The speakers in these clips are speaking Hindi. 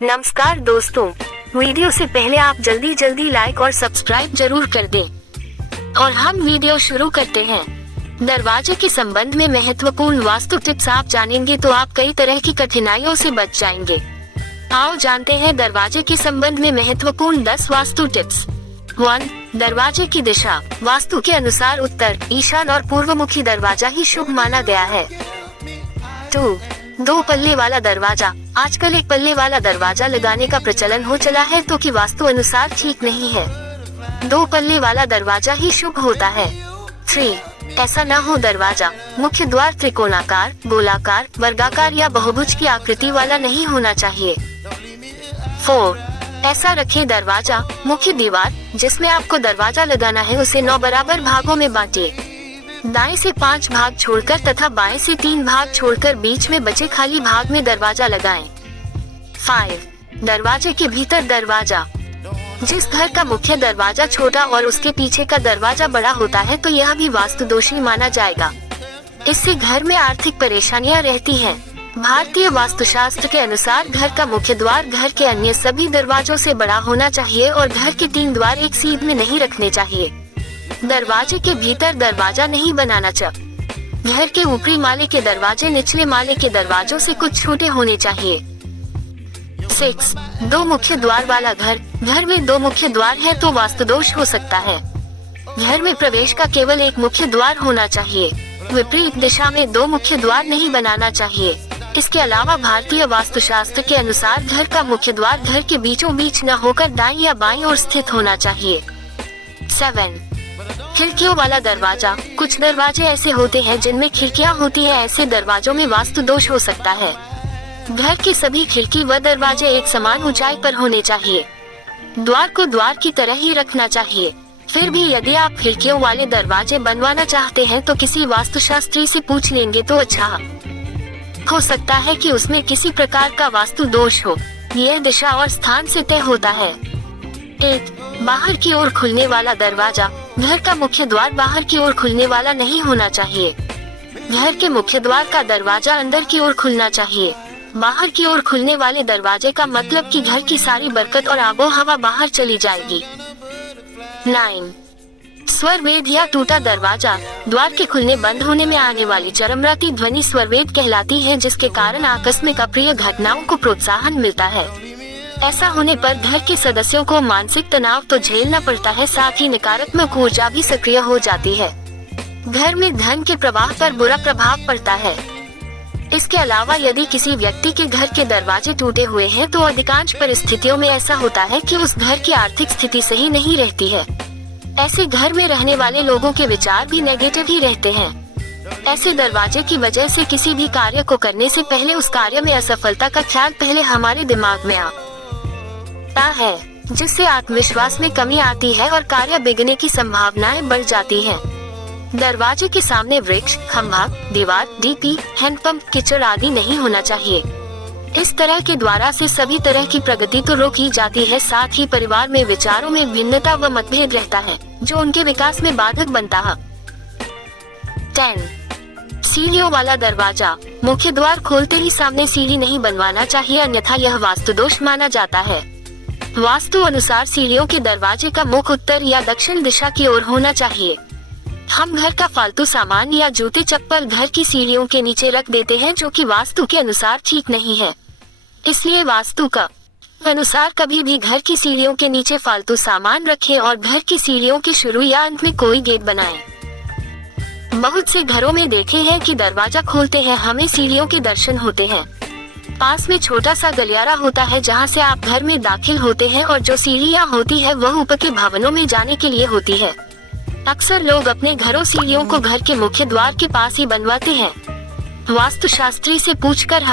नमस्कार दोस्तों, वीडियो से पहले आप जल्दी लाइक और सब्सक्राइब जरूर कर दें। और हम वीडियो शुरू करते हैं। दरवाजे के संबंध में महत्वपूर्ण वास्तु टिप्स आप जानेंगे तो आप कई तरह की कठिनाइयों से बच जाएंगे। आओ जानते हैं दरवाजे के संबंध में महत्वपूर्ण 10 वास्तु टिप्स। 1. दरवाजे की दिशा। वास्तु के अनुसार उत्तर, ईशान और पूर्वमुखी दरवाजा ही शुभ माना गया है। 2. 2 पल्ले वाला दरवाजा। आजकल एक पल्ले वाला दरवाजा लगाने का प्रचलन हो चला है तो कि वास्तु अनुसार ठीक नहीं है। 2 पल्ले वाला दरवाजा ही शुभ होता है। 3. ऐसा न हो दरवाजा। मुख्य द्वार त्रिकोणाकार, गोलाकार, वर्गाकार या बहुभुज की आकृति वाला नहीं होना चाहिए। 4. ऐसा रखे दरवाजा। मुख्य दीवार जिसमें आपको दरवाजा लगाना है उसे 9 बराबर भागों में बांटिए। दाएं से 5 भाग छोड़कर तथा बाएं से 3 भाग छोड़कर बीच में बचे खाली भाग में दरवाजा लगाएं। 5. दरवाजे के भीतर दरवाजा। जिस घर का मुख्य दरवाजा छोटा और उसके पीछे का दरवाजा बड़ा होता है तो यह भी वास्तु दोषी माना जाएगा। इससे घर में आर्थिक परेशानियां रहती हैं। भारतीय वास्तुशास्त्र के अनुसार घर का मुख्य द्वार घर के अन्य सभी दरवाजों से बड़ा होना चाहिए और घर के 3 द्वार एक सीध में नहीं रखने चाहिए। दरवाजे के भीतर दरवाजा नहीं बनाना चाहिए। घर के ऊपरी माले के दरवाजे निचले माले के दरवाजों से कुछ छोटे होने चाहिए। 6. 2 मुख्य द्वार वाला घर। घर में 2 मुख्य द्वार है तो वास्तु दोष हो सकता है। घर में प्रवेश का केवल एक मुख्य द्वार होना चाहिए। विपरीत दिशा में 2 मुख्य द्वार नहीं बनाना चाहिए। इसके अलावा भारतीय वास्तुशास्त्र के अनुसार घर का मुख्य द्वार घर के बीचों बीच न होकर दाईं या बाईं ओर स्थित होना चाहिए। 7. खिड़कियों वाला दरवाजा। कुछ दरवाजे ऐसे होते हैं जिनमें खिड़कियां होती है, ऐसे दरवाजों में वास्तु दोष हो सकता है। घर के सभी खिड़की व दरवाजे एक समान ऊंचाई पर होने चाहिए। द्वार को द्वार की तरह ही रखना चाहिए। फिर भी यदि आप खिड़कियों वाले दरवाजे बनवाना चाहते हैं तो किसी वास्तुशास्त्री से पूछ लेंगे तो अच्छा। हो सकता है कि उसमें किसी प्रकार का वास्तु दोष हो। यह दिशा और स्थान से तय होता है। 1. बाहर की ओर खुलने वाला दरवाजा। घर का मुख्य द्वार बाहर की ओर खुलने वाला नहीं होना चाहिए। घर के मुख्य द्वार का दरवाजा अंदर की ओर खुलना चाहिए। बाहर की ओर खुलने वाले दरवाजे का मतलब कि घर की सारी बरकत और आबो हवा बाहर चली जाएगी। 9. स्वरवेद या टूटा दरवाजा। द्वार के खुलने बंद होने में आने वाली चरमराती ध्वनि स्वरवेद कहलाती है, जिसके कारण आकस्मिक अप्रिय घटनाओं को प्रोत्साहन मिलता है। ऐसा होने पर घर के सदस्यों को मानसिक तनाव तो झेलना पड़ता है, साथ ही नकारात्मक ऊर्जा भी सक्रिय हो जाती है। घर में धन के प्रवाह पर बुरा प्रभाव पड़ता है। इसके अलावा यदि किसी व्यक्ति के घर के दरवाजे टूटे हुए हैं तो अधिकांश परिस्थितियों में ऐसा होता है कि उस घर की आर्थिक स्थिति सही नहीं रहती है। ऐसे घर में रहने वाले लोगों के विचार भी नेगेटिव ही रहते हैं। ऐसे दरवाजे की वजह से किसी भी कार्य को करने से पहले उस कार्य में असफलता का ख्याल पहले हमारे दिमाग में आता है, जिससे आत्मविश्वास में कमी आती है और कार्य बिगड़ने की संभावनाएं बढ़ जाती हैं। दरवाजे के सामने वृक्ष, खंभा, दीवार, डीपी, हैंडपंप, कीचड़ आदि नहीं होना चाहिए। इस तरह के द्वारा से सभी तरह की प्रगति तो रोकी जाती है, साथ ही परिवार में विचारों में भिन्नता व मतभेद रहता है जो उनके विकास में बाधक बनता है। 10. सीढ़ियों वाला दरवाजा। मुख्य द्वार खोलते ही सामने सीढ़ी नहीं बनवाना चाहिए, अन्यथा यह वास्तु दोष माना जाता है। वास्तु अनुसार सीढ़ियों के दरवाजे का मुख उत्तर या दक्षिण दिशा की ओर होना चाहिए। हम घर का फालतू सामान या जूते चप्पल घर की सीढ़ियों के नीचे रख देते हैं, जो कि वास्तु के अनुसार ठीक नहीं है। इसलिए वास्तु का अनुसार कभी भी घर की सीढ़ियों के नीचे फालतू सामान रखें और घर की सीढ़ियों के शुरू या अंत में कोई गेट बनाएं। बहुत से घरों में देखे हैं कि दरवाजा खोलते हैं हमें सीढ़ियों के दर्शन होते हैं। पास में छोटा सा गलियारा होता है जहां से आप घर में दाखिल होते हैं और जो सीढ़ियां होती है वह ऊपर के भवनों में जाने के लिए होती है। अक्सर लोग अपने घरों सीढ़ियों को घर के मुख्य द्वार के पास ही बनवाते हैं। वास्तुशास्त्री से पूछकर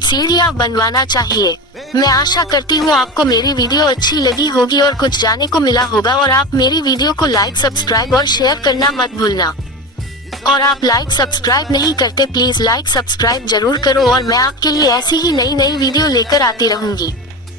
सीढ़ियां बनवाना चाहिए। मैं आशा करती हूँ आपको मेरी वीडियो अच्छी लगी होगी और कुछ जानने को मिला होगा, और आप मेरी वीडियो को लाइक, सब्सक्राइब और शेयर करना मत भूलना। और आप लाइक सब्सक्राइब नहीं करते, प्लीज लाइक सब्सक्राइब जरूर करो और मैं आपके लिए ऐसी ही नई वीडियो लेकर आती रहूंगी।